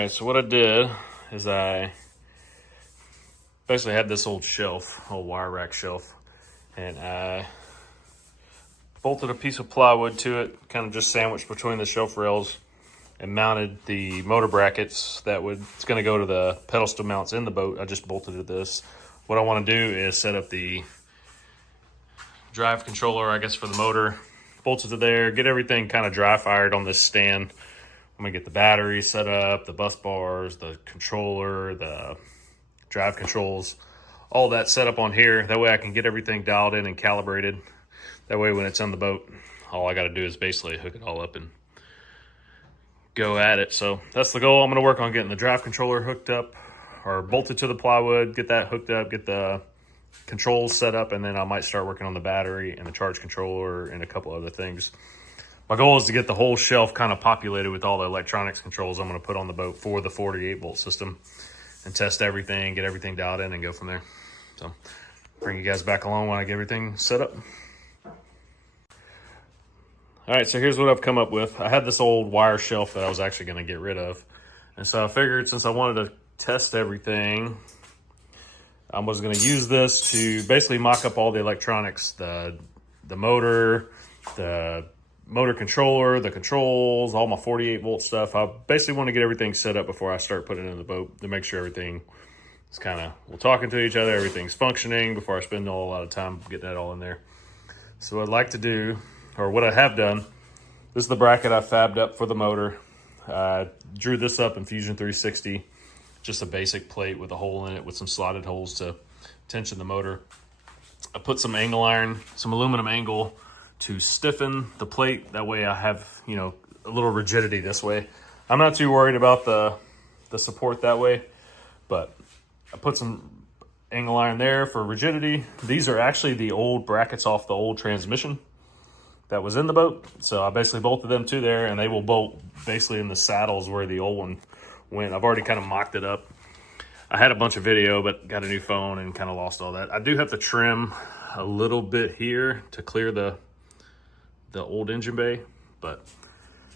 Alright, so what I did is I basically had this old wire rack shelf, and I bolted a piece of plywood to it, kind of just sandwiched between the shelf rails, and mounted the motor brackets it's going to go to the pedestal mounts in the boat. I just bolted to this. What I want to do is set up the drive controller, I guess, for the motor, bolted to there, get everything kind of dry fired on this stand. I'm gonna get the battery set up, the bus bars, the controller, the drive controls, all that set up on here. That way I can get everything dialed in and calibrated. That way when it's on the boat, all I gotta do is basically hook it all up and go at it. So that's the goal. I'm gonna work on getting the drive controller hooked up or bolted to the plywood, get that hooked up, get the controls set up, and then I might start working on the battery and the charge controller and a couple other things. My goal is to get the whole shelf kind of populated with all the electronics controls I'm going to put on the boat for the 48 volt system, and test everything, get everything dialed in, and go from there. So bring you guys back along when I get everything set up. All right, so here's what I've come up with. I had this old wire shelf that I was actually going to get rid of. And so I figured, since I wanted to test everything, I was going to use this to basically mock up all the electronics, the motor, the motor controller, the controls, all my 48 volt stuff. I basically want to get everything set up before I start putting it in the boat to make sure everything is we're talking to each other, everything's functioning before I spend a lot of time getting that all in there. So what I'd like to do, or what I have done, this is the bracket I fabbed up for the motor. I drew this up in Fusion 360, just a basic plate with a hole in it with some slotted holes to tension the motor. I put some angle iron, some aluminum angle, to stiffen the plate. That way I have, a little rigidity this way. I'm not too worried about the support that way, but I put some angle iron there for rigidity. These are actually the old brackets off the old transmission that was in the boat. So I basically bolted them to there, and they will bolt basically in the saddles where the old one went. I've already kind of mocked it up. I had a bunch of video, but got a new phone and kind of lost all that. I do have to trim a little bit here to clear the old engine bay, but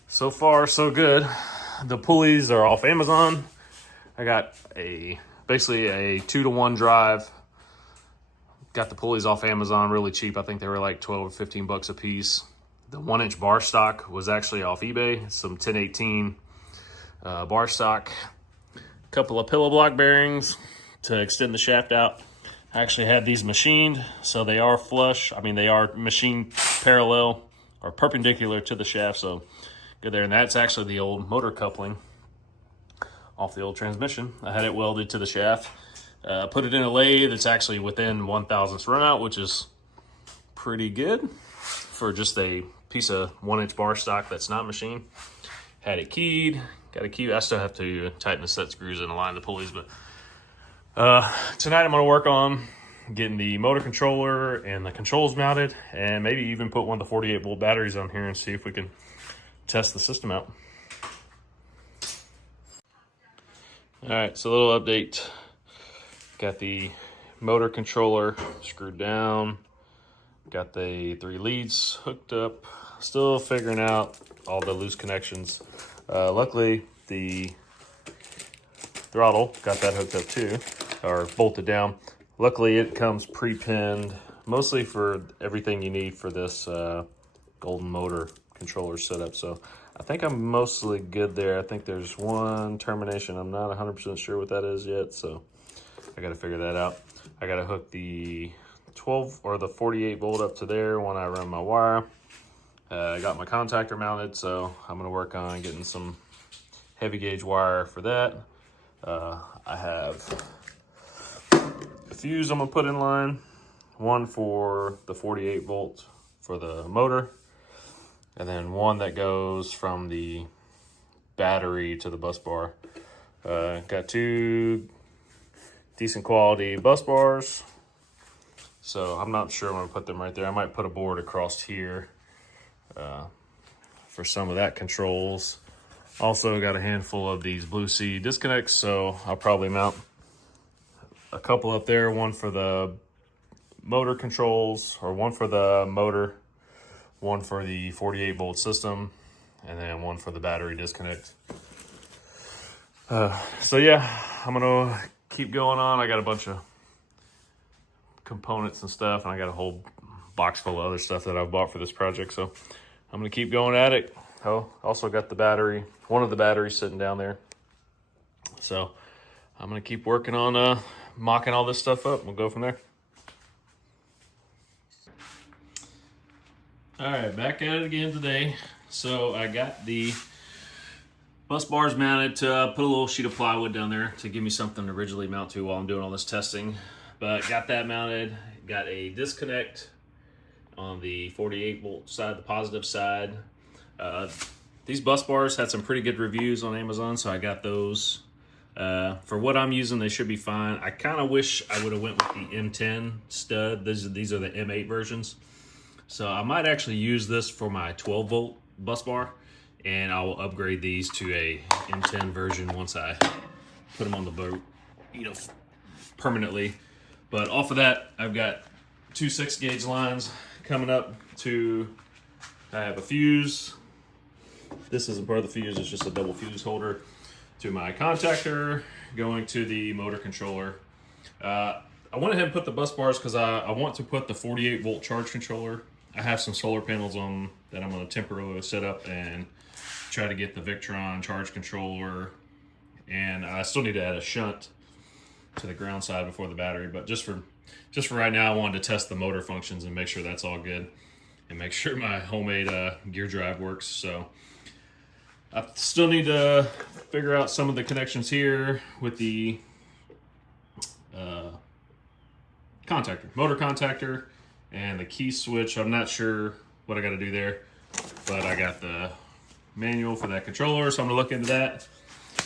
so far so good. The pulleys are off Amazon. I got basically a 2-to-1 drive. Got the pulleys off Amazon really cheap. I think they were like 12 or 15 bucks a piece. The 1-inch bar stock was actually off eBay, some 1018 bar stock. A couple of pillow block bearings to extend the shaft out. I actually had these machined, so they are flush. I mean, they are machined parallel or perpendicular to the shaft, so good there. And that's actually the old motor coupling off the old transmission. I had it welded to the shaft. Put it in a lathe. It's actually within 1/1000th run out, which is pretty good for just a piece of 1-inch bar stock that's not machined. Had it keyed, got a key. I still have to tighten the set screws and align the pulleys, but tonight I'm gonna work on getting the motor controller and the controls mounted, and maybe even put one of the 48 volt batteries on here and see if we can test the system out. All right, so a little update. Got the motor controller screwed down, got the 3 leads hooked up, still figuring out all the loose connections. Luckily the throttle got that hooked up too, or bolted down. Luckily it comes pre-pinned, mostly for everything you need for this golden motor controller setup. So I think I'm mostly good there. I think there's one termination. I'm not 100% sure what that is yet, so I got to figure that out. I got to hook the 12 or the 48 volt up to there when I run my wire. I got my contactor mounted, so I'm going to work on getting some heavy gauge wire for that. I have a fuse I'm going to put in line, one for the 48 volt for the motor, and then one that goes from the battery to the bus bar. Got 2 decent quality bus bars, so I'm not sure I'm going to put them right there. I might put a board across here for some of that controls. Also got a handful of these Blue Sea disconnects, so I'll probably mount a couple up there, one for the motor controls, or one for the motor, one for the 48 volt system, and then one for the battery disconnect. So yeah, I'm gonna keep going on. I got a bunch of components and stuff, and I got a whole box full of other stuff that I've bought for this project. So I'm gonna keep going at it. Oh, also got the battery, one of the batteries sitting down there. So I'm gonna keep working on mocking all this stuff up. We'll go from there. All right, back at it again today. So I got the bus bars mounted to put a little sheet of plywood down there to give me something to originally mount to while I'm doing all this testing. But got that mounted, got a disconnect on the 48 volt side, the positive side. These bus bars had some pretty good reviews on Amazon, so I got those. For what I'm using, they should be fine. I kind of wish I would have went with the M10 stud. These are the M8 versions. So I might actually use this for my 12 volt bus bar, and I will upgrade these to a M10 version once I put them on the boat, permanently. But off of that, I've got two 6-gauge lines coming up to, I have a fuse. This isn't part of the fuse, it's just a double fuse holder to my contactor going to the motor controller. I went ahead and put the bus bars because I want to put the 48 volt charge controller. I have some solar panels on that I'm going to temporarily set up and try to get the Victron charge controller. And I still need to add a shunt to the ground side before the battery, but just for right now, I wanted to test the motor functions and make sure that's all good and make sure my homemade gear drive works. So I still need to figure out some of the connections here with the motor contactor and the key switch. I'm not sure what I got to do there, but I got the manual for that controller, so I'm gonna look into that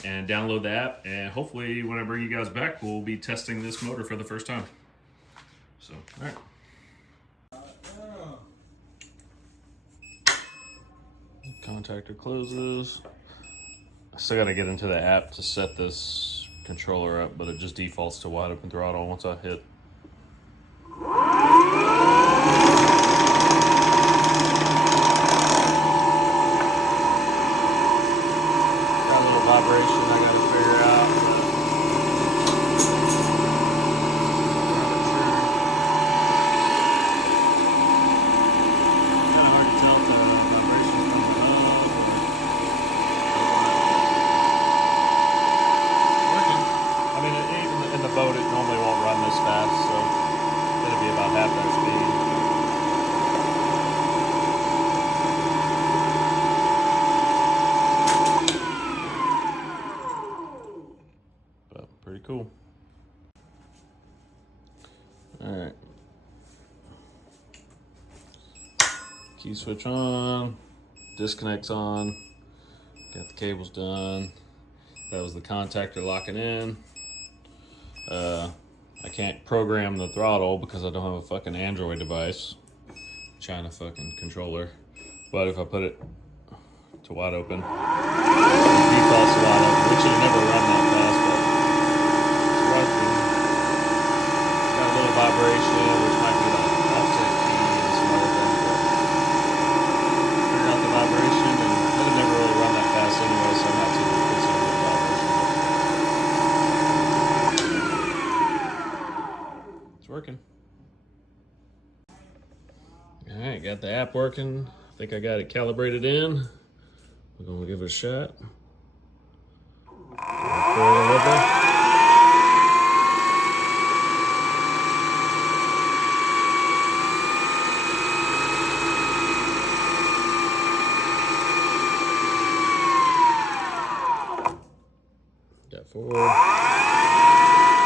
and download the app, and hopefully when I bring you guys back, we'll be testing this motor for the first time. So, all right. Contactor closes. I still gotta get into the app to set this controller up, but it just defaults to wide open throttle once I hit. Got a little vibration I gotta figure out. Kind of hard to tell if the vibration is coming up or working. I mean, even in the boat, it normally won't run this fast, so it'll be about half that speed. But pretty cool. All right. Key switch on, disconnects on, got the cables done. That was the contactor locking in. I can't program the throttle because I don't have a fucking Android device. China fucking controller. But if I put it to wide open, it defaults to wide open, which should never run that fast, but it's working. Got a little vibration, which might be like offset key and some other things, but figure out the vibration, and it'll never really run that fast anyway, so I'm not too concerned with vibration. It's working. All right, got the app working. I think I got it calibrated in. We're gonna give it a shot. Got forward.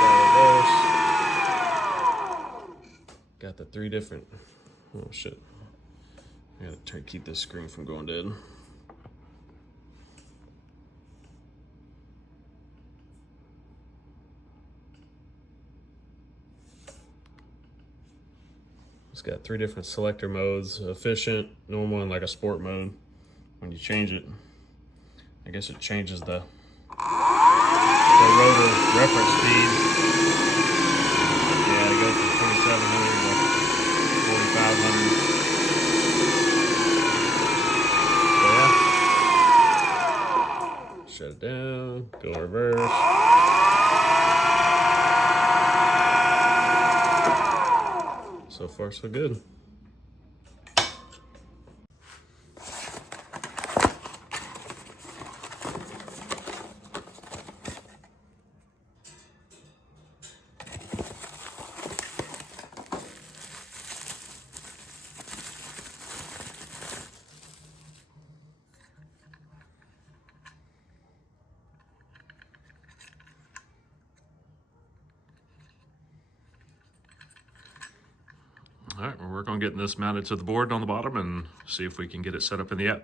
Got reverse. Got the 3 different. Oh shit. I gotta try to keep this screen from going dead. It's got 3 different selector modes: efficient, normal, and like a sport mode. When you change it, I guess it changes the rotor reference speed. Yeah, it goes from 2,700 to 4,500. So yeah. Shut it down, go reverse. far so good. All right, we'll work on getting this mounted to the board on the bottom and see if we can get it set up in the app.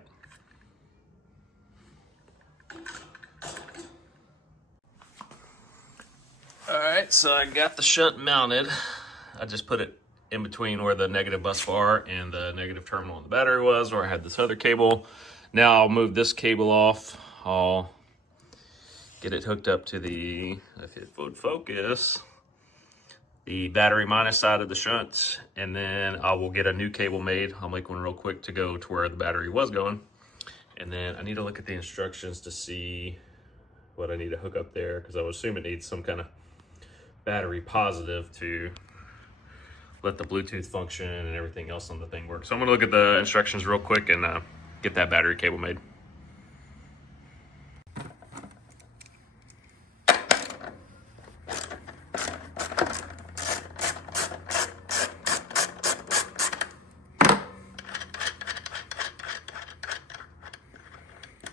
All right, so I got the shunt mounted. I just put it in between where the negative bus bar and the negative terminal on the battery was, where I had this other cable. Now I'll move this cable off. I'll get it hooked up to the, if it would focus, the battery minus side of the shunt, and then I will get a new cable made. I'll make one real quick to go to where the battery was going. And then I need to look at the instructions to see what I need to hook up there, because I would assume it needs some kind of battery positive to let the Bluetooth function and everything else on the thing work. So I'm gonna look at the instructions real quick and get that battery cable made.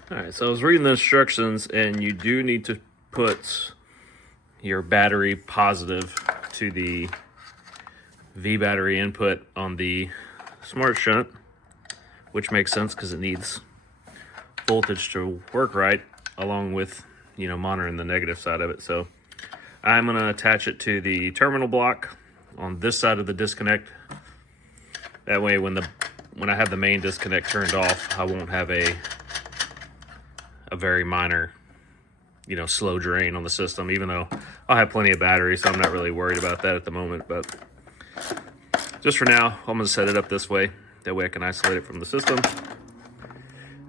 All right, so I was reading the instructions, and you do need to put your battery positive to the V battery input on the smart shunt, which makes sense because it needs voltage to work right, along with, you know, monitoring the negative side of it. So I'm gonna attach it to the terminal block on this side of the disconnect. That way, when I have the main disconnect turned off, I won't have a very minor, you know, slow drain on the system, even though I'll have plenty of battery, so I'm not really worried about that at the moment. But just for now, I'm gonna set it up this way. That way I can isolate it from the system.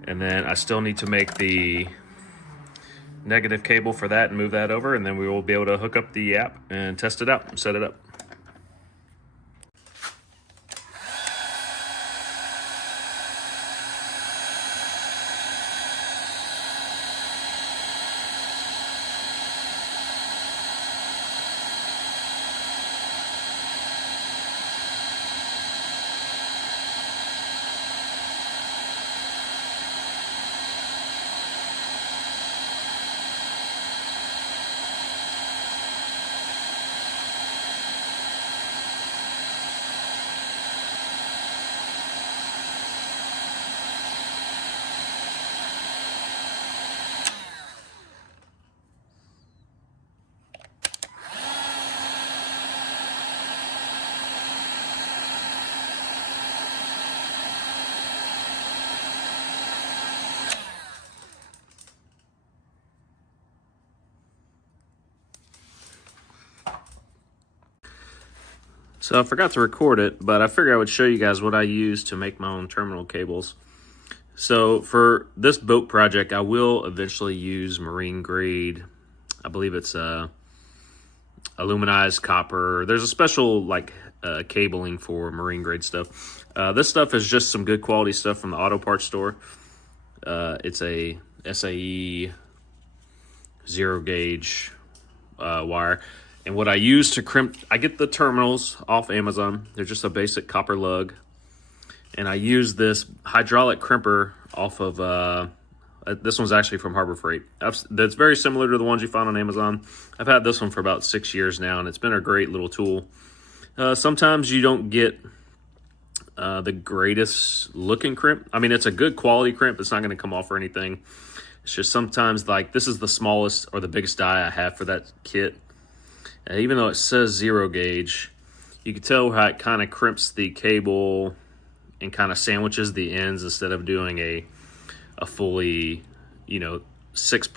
And then I still need to make the negative cable for that and move that over, and then we will be able to hook up the app and test it out and set it up. So I forgot to record it, but I figured I would show you guys what I use to make my own terminal cables. So for this boat project, I will eventually use marine grade. I believe it's aluminized copper. There's a special like cabling for marine grade stuff. This stuff is just some good quality stuff from the auto parts store. It's a SAE 0 gauge wire. And what I use to crimp, I get the terminals off Amazon. They're just a basic copper lug. And I use this hydraulic crimper off of, this one's actually from Harbor Freight. That's very similar to the ones you find on Amazon. I've had this one for about 6 years now, and it's been a great little tool. Sometimes you don't get the greatest looking crimp. I mean, it's a good quality crimp. It's not going to come off or anything. It's just sometimes, like, this is the smallest or the biggest die I have for that kit. Even though it says 0 gauge, you can tell how it kind of crimps the cable and kind of sandwiches the ends instead of doing a fully, you know, six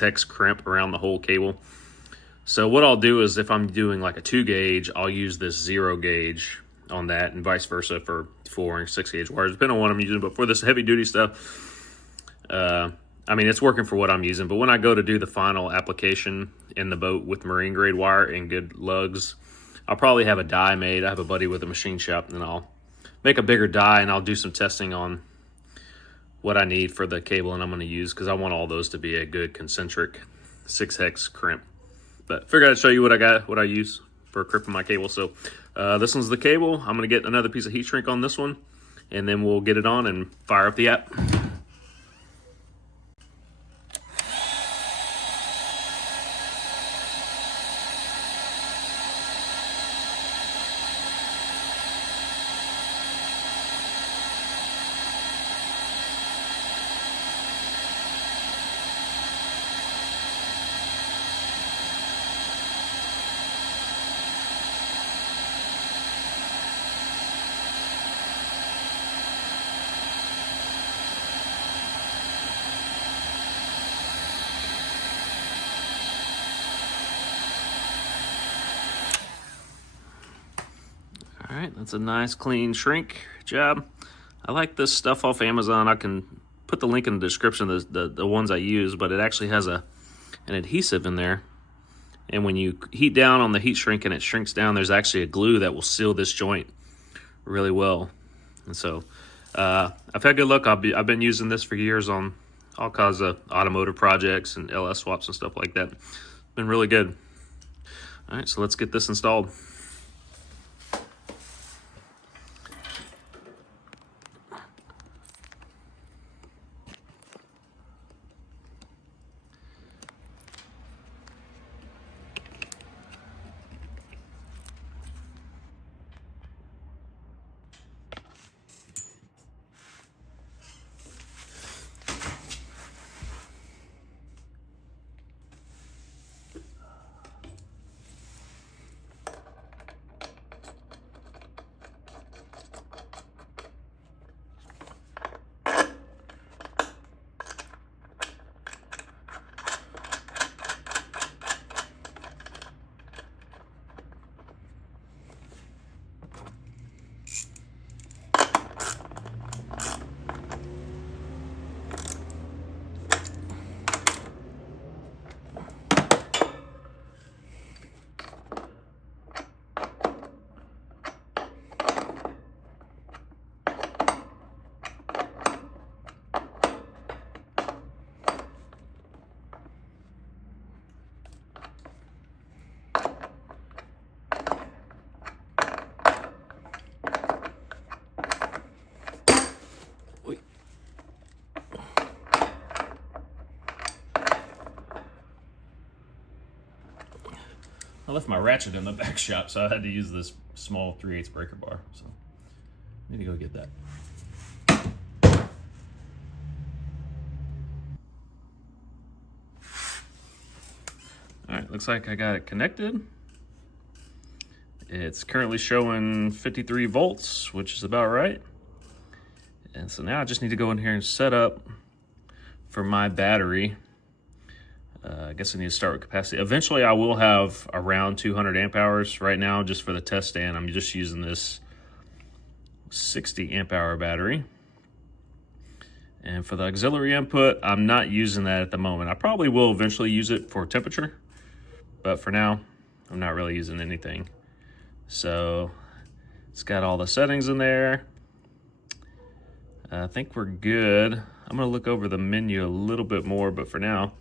hex crimp around the whole cable. So what I'll do is if I'm doing like a 2 gauge, I'll use this 0 gauge on that, and vice versa for 4 and 6 gauge wires, depending on what I'm using. But for this heavy duty stuff, I mean, it's working for what I'm using. But when I go to do the final application in the boat with marine grade wire and good lugs, I'll probably have a die made. I have a buddy with a machine shop, and then I'll make a bigger die, and I'll do some testing on what I need for the cable and I'm going to use, because I want all those to be a good concentric 6-hex crimp. But figured I'd show you what I got, what I use for crimping my cable. So this one's the cable. I'm going to get another piece of heat shrink on this one, and then we'll get it on and fire up the app. All right, that's a nice clean shrink job. I like this stuff off Amazon. I can put the link in the description of the ones I use, but it actually has an adhesive in there. And when you heat down on the heat shrink and it shrinks down, there's actually a glue that will seal this joint really well. And so I've had good luck. I've been using this for years on all kinds of automotive projects and LS swaps and stuff like that. Been really good. All right, so let's get this installed. I left my ratchet in the back shop, so I had to use this small 3/8 breaker bar. So I need to go get that. All right, looks like I got it connected. It's currently showing 53 volts, which is about right. And so now I just need to go in here and set up for my battery. I guess I need to start with capacity. Eventually I will have around 200 amp hours. Right now, just for the test stand, I'm just using this 60 amp hour battery. And for the auxiliary input, I'm not using that at the moment. I probably will eventually use it for temperature, but for now, I'm not really using anything. So it's got all the settings in there. I think we're good. I'm gonna look over the menu a little bit more, but for now,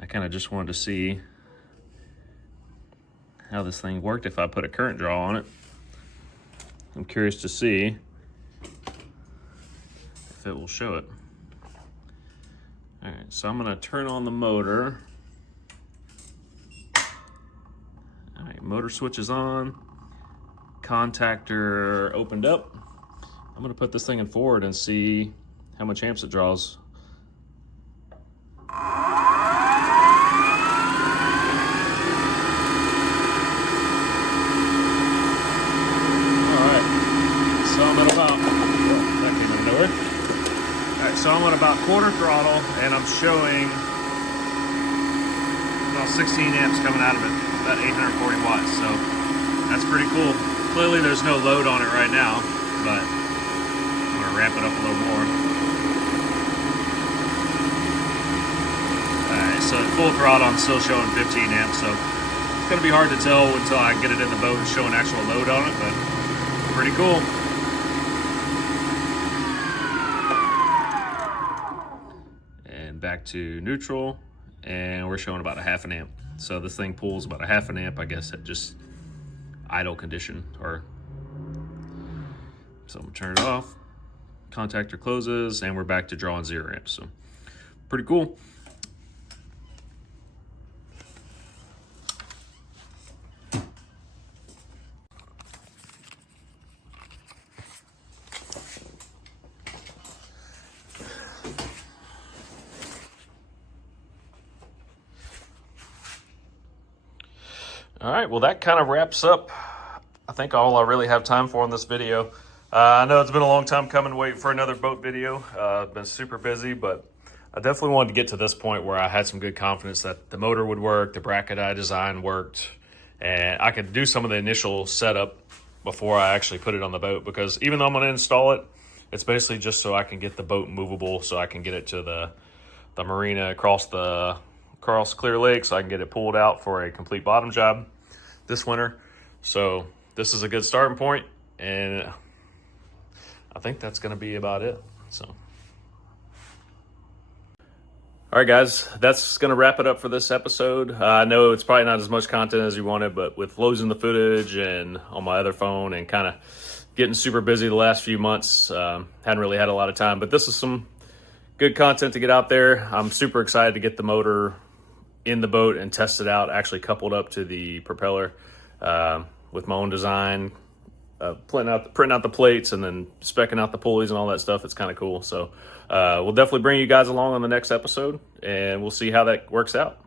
I kind of just wanted to see how this thing worked if I put a current draw on it. I'm curious to see if it will show it. All right, so I'm gonna turn on the motor. All right, motor switch is on. Contactor opened up. I'm gonna put this thing in forward and see how much amps it draws. So I'm at about quarter throttle, and I'm showing about 16 amps coming out of it, about 840 watts. So that's pretty cool. Clearly there's no load on it right now, but I'm gonna ramp it up a little more. All right, so at full throttle, I'm still showing 15 amps. So It's gonna be hard to tell until I get it in the boat and show an actual load on it, but pretty cool. And back to neutral, and we're showing about a 1/2 amp. So this thing pulls about a 1/2 amp, I guess, at just idle condition. So I'm gonna turn it off. Contactor closes, and we're back to drawing 0 amps. So pretty cool. All right, well, that kind of wraps up, I think, all I really have time for in this video. I know it's been a long time coming, waiting for another boat video. I've been super busy, but I definitely wanted to get to this point where I had some good confidence that the motor would work, the bracket I designed worked, and I could do some of the initial setup before I actually put it on the boat, because even though I'm going to install it, it's basically just so I can get the boat movable, so I can get it to the marina across Clear Lake, so I can get it pulled out for a complete bottom job this winter. So this is a good starting point, and I think that's going to be about it. So, all right, guys, that's going to wrap it up for this episode. I know it's probably not as much content as you wanted, but with losing the footage and on my other phone and kind of getting super busy the last few months, hadn't really had a lot of time. But this is some good content to get out there. I'm super excited to get the motor in the boat and test it out, actually coupled up to the propeller with my own design, printing out the plates and then speccing out the pulleys and all that stuff. It's kind of cool. So we'll definitely bring you guys along on the next episode, and we'll see how that works out.